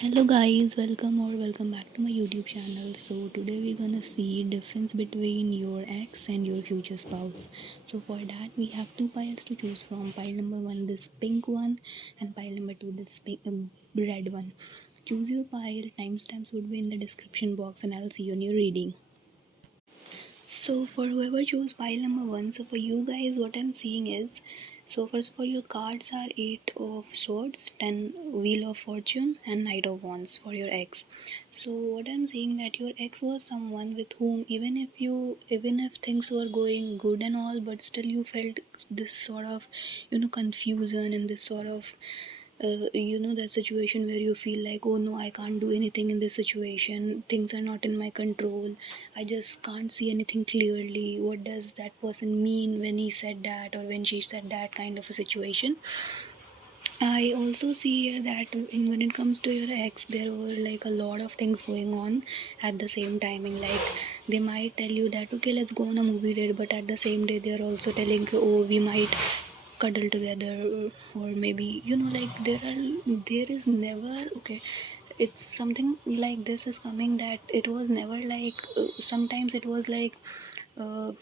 Hello guys, welcome back to my YouTube channel. So today we're gonna see difference between your ex and your future spouse. So for that we have two piles to choose from. Pile number one, this pink one, and pile number two, this red one. Choose your pile. Timestamps would be in the description box, and I'll see you in your reading. So for whoever chose pile number one, so for you guys, what I'm seeing is, so first of all, your cards are eight of swords, ten wheel of fortune, and knight of wands for your ex. So what I'm seeing that your ex was someone with whom even if things were going good and all, but still you felt this sort of confusion and this sort of that situation where you feel like, oh no, I can't do anything in this situation, things are not in my control, I just can't see anything clearly, what does that person mean when he said that or when she said that, kind of a situation. I also see here that when it comes to your ex, there were like a lot of things going on at the same timing. Like they might tell you that okay, let's go on a movie date, but at the same day they are also telling you, oh, we might cuddle together, or maybe like there is never okay. It's something like this is coming that it was never like sometimes it was like uh,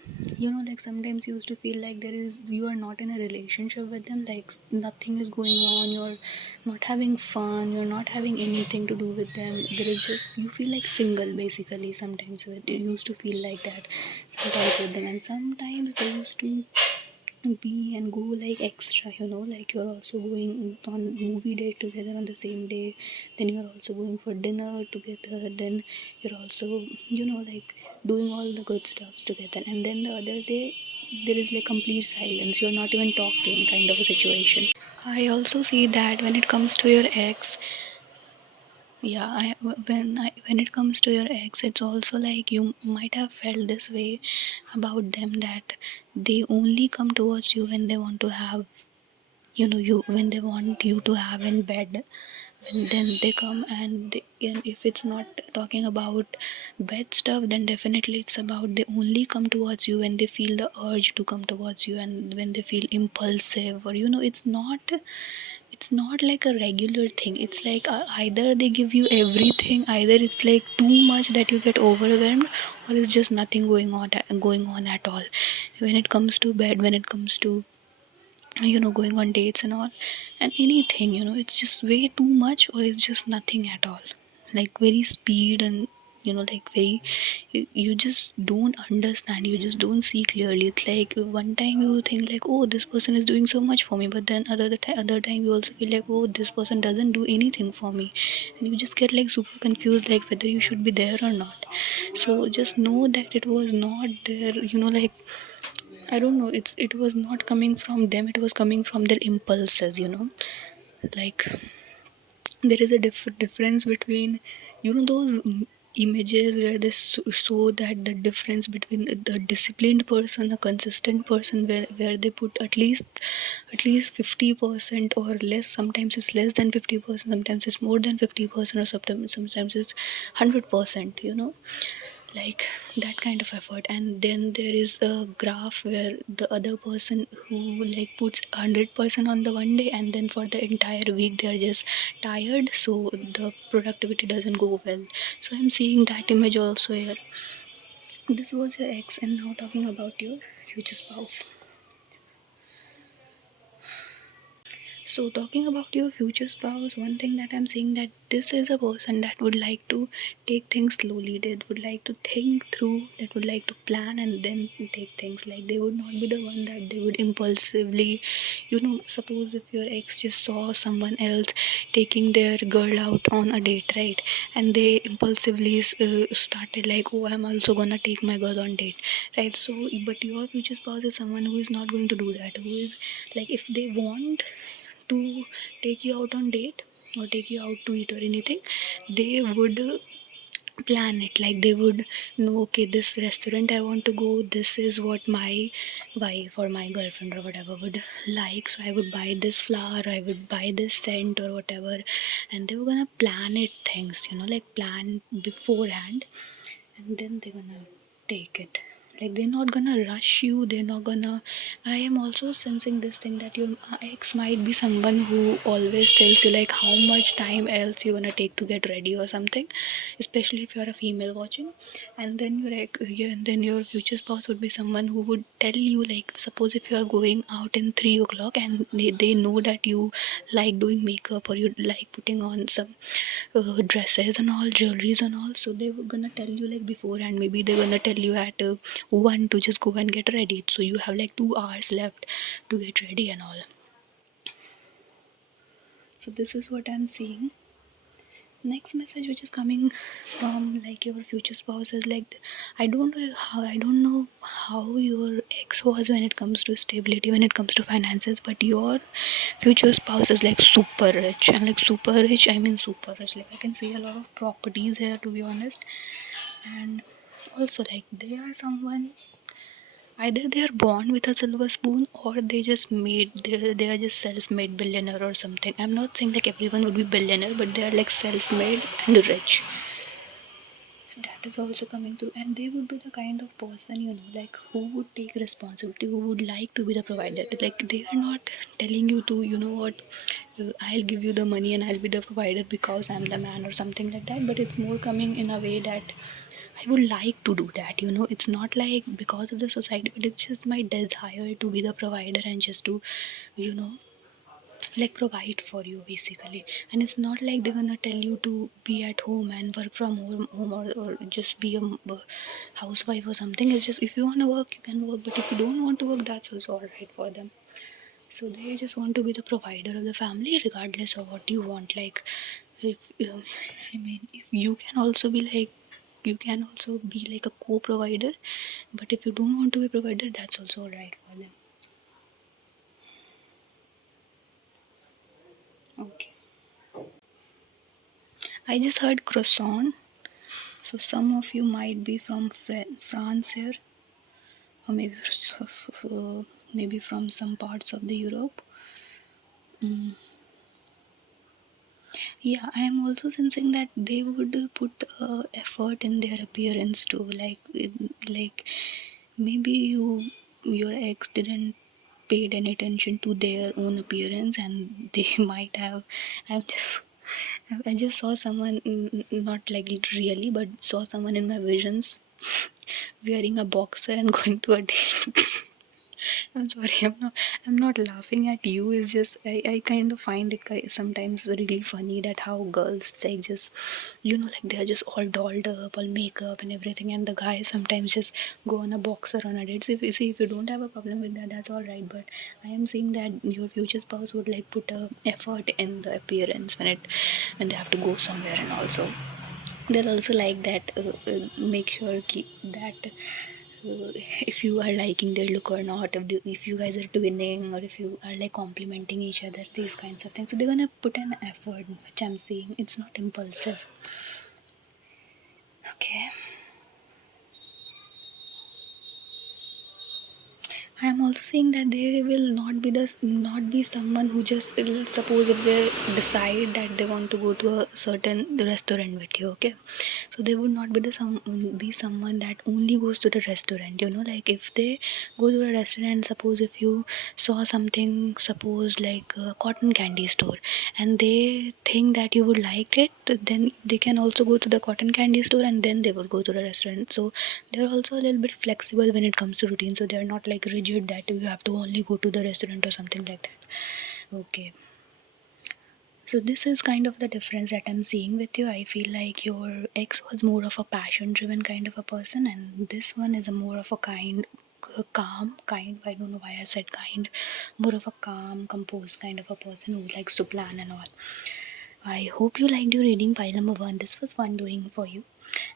like sometimes you used to feel like you are not in a relationship with them, like nothing is going on, you're not having fun, you're not having anything to do with them, there is just you feel like single basically. Sometimes it used to feel like that sometimes with them, and sometimes they used to be and go like extra, like you're also going on movie date together on the same day, then you're also going for dinner together, then you're also like doing all the good stuffs together, and then the other day there is like complete silence, you're not even talking, kind of a situation. I also see that when it comes to your ex, yeah, when it comes to your ex, it's also like you might have felt this way about them, that they only come towards you when they want to have, you when they want you to have in bed, and then they come, and if it's not talking about bed stuff, then definitely it's about they only come towards you when they feel the urge to come towards you, and when they feel impulsive, or it's not like a regular thing. It's like either they give you everything, either it's like too much that you get overwhelmed, or it's just nothing going on at all. When it comes to bed, when it comes to going on dates and all, and anything, it's just way too much, or it's just nothing at all, like very speed, and like very you just don't understand, you just don't see clearly. It's like one time you think like, oh, this person is doing so much for me, but then other time you also feel like, oh, this person doesn't do anything for me, and you just get like super confused, like whether you should be there or not. So just know that it was not there, like I don't know. It was not coming from them. It was coming from their impulses. Like there is a difference between those images where they show that the difference between the disciplined person, the consistent person, where they put at least 50% or less. Sometimes it's less than 50%. Sometimes it's more than 50%, or sometimes it's 100%. Like that kind of effort, and then there is a graph where the other person who like puts 100% on the one day, and then for the entire week they are just tired, so the productivity doesn't go well. So I'm seeing that image also here. This was your ex, and now talking about your future spouse. So, talking about your future spouse, one thing that I'm seeing, that this is a person that would like to take things slowly. They would like to think through, that would like to plan and then take things. Like they would not be the one that they would impulsively, suppose if your ex just saw someone else taking their girl out on a date, right? And they impulsively started like, oh, I'm also gonna take my girl on date, right? So, but your future spouse is someone who is not going to do that, who is like, if they want to take you out on date or take you out to eat or anything, they would plan it. Like they would know, okay, this restaurant I want to go, this is what my wife or my girlfriend or whatever would like, so I would buy this flower, I would buy this scent or whatever, and they were gonna plan it things, like plan beforehand, and then they're gonna take it. like they're not gonna rush you, they're not gonna. I am also sensing this thing that your ex might be someone who always tells you like how much time else you're gonna take to get ready or something, especially if you're a female watching. And then then your future spouse would be someone who would tell you, like suppose if you are going out in 3 o'clock and they know that you like doing makeup or you like putting on some dresses and all, jewelries and all, so they were gonna tell you like before, and maybe they're gonna tell you at 1 to just go and get ready, so you have like 2 hours left to get ready and all. So this is what I'm seeing. Next message which is coming from like your future spouse is like, I don't know how your ex was when it comes to stability, when it comes to finances, but your future spouse is like super rich. And like super rich, I mean super rich, like I can see a lot of properties here, to be honest. And also like they are someone, either they are born with a silver spoon or they are just self-made billionaire or something. I'm not saying like everyone would be billionaire, but they are like self-made and rich. That is also coming through, and they would be the kind of person, like who would take responsibility, who would like to be the provider. Like they are not telling you to, what, I'll give you the money and I'll be the provider because I'm the man or something like that, but it's more coming in a way that I would like to do that. It's not like because of the society, but it's just my desire to be the provider and just to, you know, like provide for you basically. And it's not like they're gonna tell you to be at home and work from home, or just be a housewife or something. It's just if you want to work, you can work, but if you don't want to work, that's also alright for them. So they just want to be the provider of the family regardless of what you want. Like if I mean, if you can also be like, you can also be like a co-provider, but if you don't want to be a provider, that's also alright for them. Okay, I just heard croissant, so some of you might be from France here, or maybe from some parts of the Europe. Mm. Yeah, I am also sensing that they would put effort in their appearance too. Like maybe your ex didn't paid any attention to their own appearance, and they might have. I'm just I just saw someone, not like really, but saw someone in my visions wearing a boxer and going to a date. I'm sorry, I'm not laughing at you. It's just I kind of find it sometimes really funny that how girls like just, like they're just all dolled up, all makeup and everything, and the guys sometimes just go on a boxer on a date. So if you don't have a problem with that, that's all right. But I am seeing that your future spouse would like put a effort in the appearance when they have to go somewhere, and also they'll also like that. Make sure keep that if you are liking their look or not, if you guys are twinning, or if you are like complimenting each other, these kinds of things. So they're gonna put an effort, which I'm seeing. It's not impulsive. Okay. I am also saying that they will not be someone who just will, suppose if they decide that they want to go to a certain restaurant with you, okay, so they would not be someone that only goes to the restaurant. Like if they go to a restaurant, suppose if you saw something, suppose like a cotton candy store, and they think that you would like it, then they can also go to the cotton candy store and then they will go to the restaurant. So they're also a little bit flexible when it comes to routine, so they're not like rigid that you have to only go to the restaurant or something like that. Okay, so this is kind of the difference that I'm seeing with you. I feel like your ex was more of a passion driven kind of a person, and this one is a more of a calm kind, I don't know why I said kind, more of a calm, composed kind of a person who likes to plan and all. I hope you liked your reading file number 1. This was fun doing for you.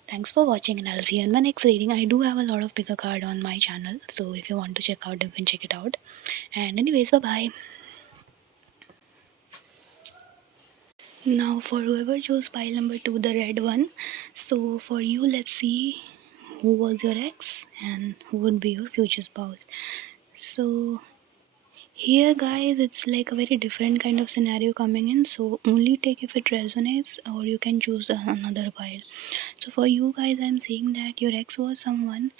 Thanks for watching, and I'll see you in my next reading. I do have a lot of pick a card on my channel, so if you want to check out, you can check it out. And anyways, bye bye. Now for whoever chose pile number 2, the red one. So for you, let's see who was your ex and who would be your future spouse. So here guys, it's like a very different kind of scenario coming in, so only take if it resonates, or you can choose another pile. So for you guys, I'm saying that your ex was someone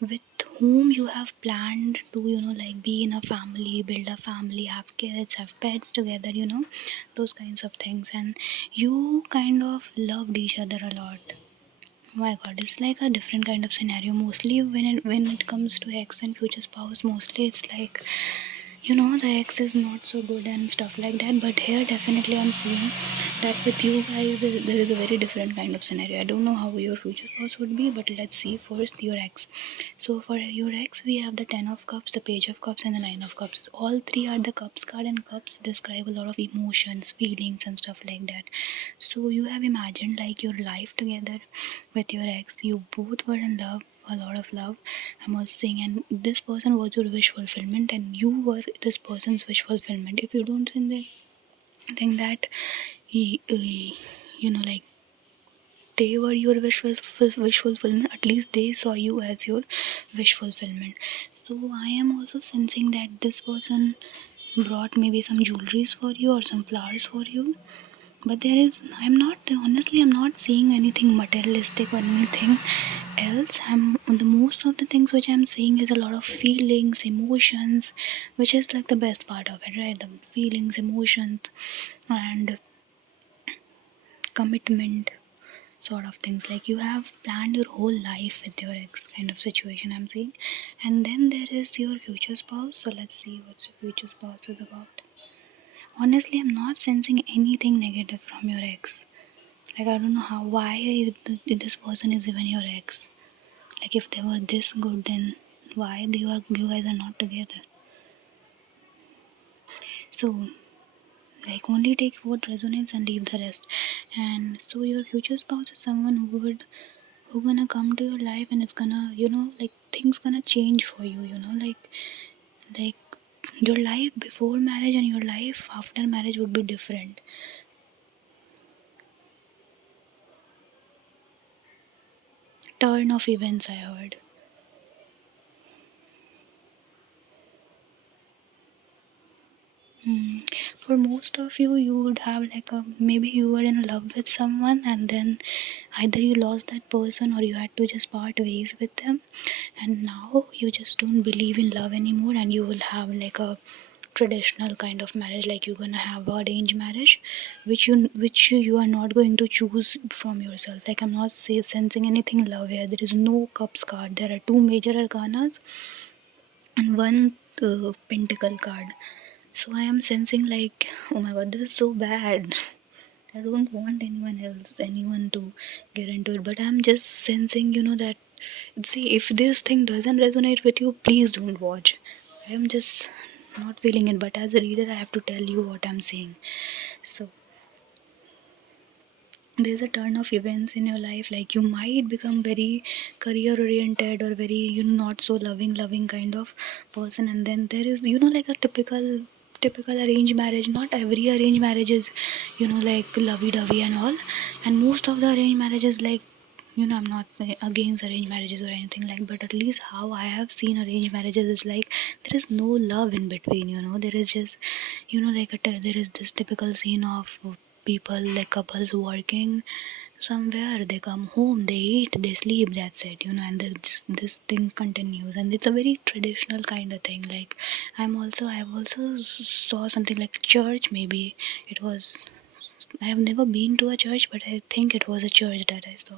with whom you have planned to, like be in a family, build a family, have kids, have pets together, those kinds of things, and you kind of loved each other a lot. My god, it's like a different kind of scenario. Mostly when it comes to ex and future spouse, mostly it's like, the ex is not so good and stuff like that. But here definitely I'm seeing that with you guys there is a very different kind of scenario. I don't know how your future spouse would be, but let's see first your ex. So for your ex, we have the 10 of cups, the page of cups, and the 9 of cups. All three are the cups card, and cups describe a lot of emotions, feelings, and stuff like that. So you have imagined like your life together with your ex. You both were in love, a lot of love, I'm also saying, and this person was your wish fulfillment, and you were this person's wish fulfillment. If you don't think that like they were your wish fulfillment, at least they saw you as your wish fulfillment. So I am also sensing that this person brought maybe some jewelries for you or some flowers for you. But I'm not, honestly, I'm not seeing anything materialistic or anything else. The most of the things which I'm seeing is a lot of feelings, emotions, which is like the best part of it, right? The feelings, emotions, and commitment sort of things. Like you have planned your whole life with your ex kind of situation, I'm seeing. And then there is your future spouse. So let's see what your future spouse is about. Honestly, I'm not sensing anything negative from your ex. Like I don't know why this person is even your ex. Like if they were this good, then why you guys are not together? So like only take what resonates and leave the rest. And so your future spouse is someone who gonna come to your life, and it's gonna, like things gonna change for you. Like your life before marriage and your life after marriage would be different. Turn of events, I heard. For most of you, you would have like a, maybe you were in love with someone, and then either you lost that person or you had to just part ways with them, and now you just don't believe in love anymore, and you will have like a traditional kind of marriage. Like you're gonna have arranged marriage, which you are not going to choose from yourself. Like I'm not sensing anything love here. There is no cups card. There are two major arcanas and one pentacle card. So I am sensing like, oh my god, this is so bad. I don't want anyone to get into it. But I'm just sensing, that, see, if this thing doesn't resonate with you, please don't watch. I am just not feeling it. But as a reader, I have to tell you what I'm saying. So there's a turn of events in your life. Like you might become very career oriented or very, not so loving kind of person. And then there is, like a typical arranged marriage. Not every arranged marriage is, like lovey-dovey and all. And most of the arranged marriages, like, I'm not against arranged marriages or anything, like, but at least how I have seen arranged marriages is like there is no love in between. There is just, like there is this typical scene of people, like couples working somewhere, they come home, they eat, they sleep, that's it. And this thing continues, and it's a very traditional kind of thing. Like I've also saw something like church. Maybe it was, I have never been to a church, but I think it was a church that I saw.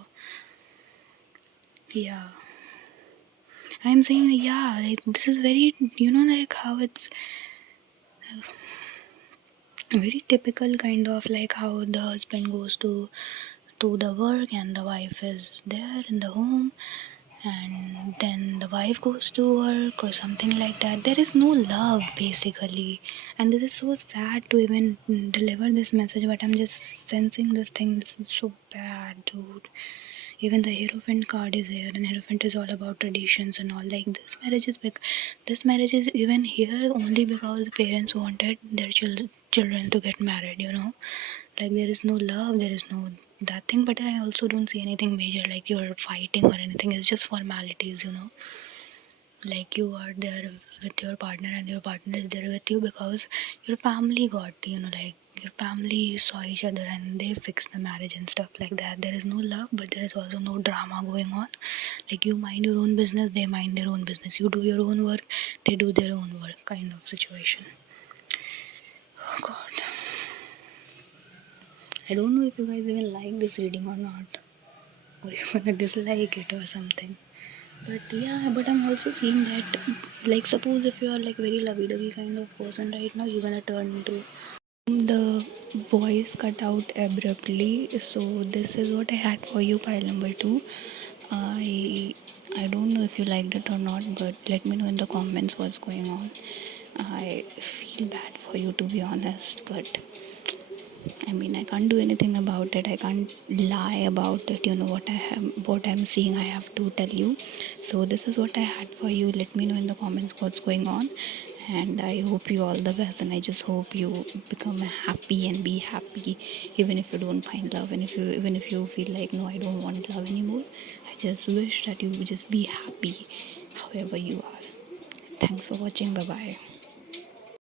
Yeah, I'm saying, yeah, like this is very, like how it's very typical kind of like how the husband goes to the work and the wife is there in the home, and then the wife goes to work or something like that. There is no love basically, and this is so sad to even deliver this message, but I'm just sensing this thing. This is so bad, dude. Even the Hierophant card is here, and Hierophant is all about traditions and all. Like this marriage is even here only because the parents wanted their children to get married. Like there is no love, there is no that thing. But I also don't see anything major, like you're fighting or anything. It's just formalities. Like you are there with your partner, and your partner is there with you because your family got, like your family saw each other and they fixed the marriage and stuff like that. There is no love, but there is also no drama going on. Like, you mind your own business, they mind their own business. You do your own work, they do their own work, kind of situation. Oh god. I don't know if you guys even like this reading or not, or you're gonna dislike it or something. But yeah, but I'm also seeing that, like, suppose if you're like very lovey-dovey kind of person right now, you're gonna turn into the voice cut out abruptly. So this is what I had for you, pile number 2. I I don't know if you liked it or not, but let me know in the comments what's going on. I feel bad for you, to be honest, but I mean, I can't do anything about it. I can't lie about it. You know what I'm seeing. I have to tell you. So this is what I had for you. Let me know in the comments what's going on, and I hope you all the best. And I just hope you become happy and be happy, even if you don't find love, and even if you feel like, no, I don't want love anymore. I just wish that you would just be happy, however you are. Thanks for watching. Bye bye.